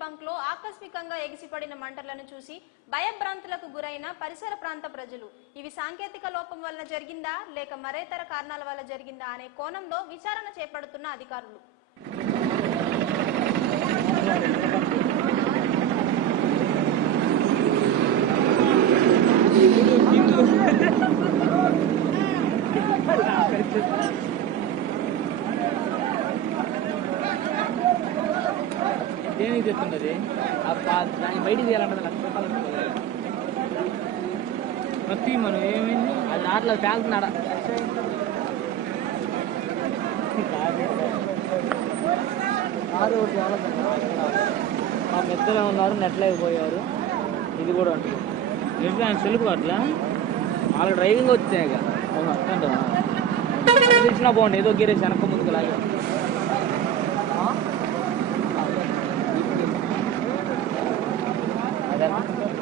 బంక్లో ఆకస్మికంగా ఎగిసిపడిన మంటలను చూసి భయభ్రాంతులకు గురైన పరిసర ప్రాంత ప్రజలు. ఇవి సాంకేతిక లోపం వల్ల జరిగిందా? లేక మరేతర కారణాల వల్ల జరిగిందా? అనే కోణంలో విచారణ చేపడుతున్న అధికారులు. దేనికి పా- దాన్ని బయటికి తీయాలంటే లక్ష రూపాయలు వస్తుంది. ప్రతి మనం ఏమైంది? అది నాట్లో పేలుతున్నాడా కారు ఒకటి మా మిద్దరే ఉన్నారు నెట్లేకపోయారు ఇది కూడా ఉంటుంది. ఏంటి ఆయన సెల్ఫ్ అట్లా వాళ్ళకి డ్రైవింగ్ వచ్చాయి అంటావా ఇచ్చినా బాగుంది ఏదో గీరేసి వెనక ముందుకు లాగా שלנו.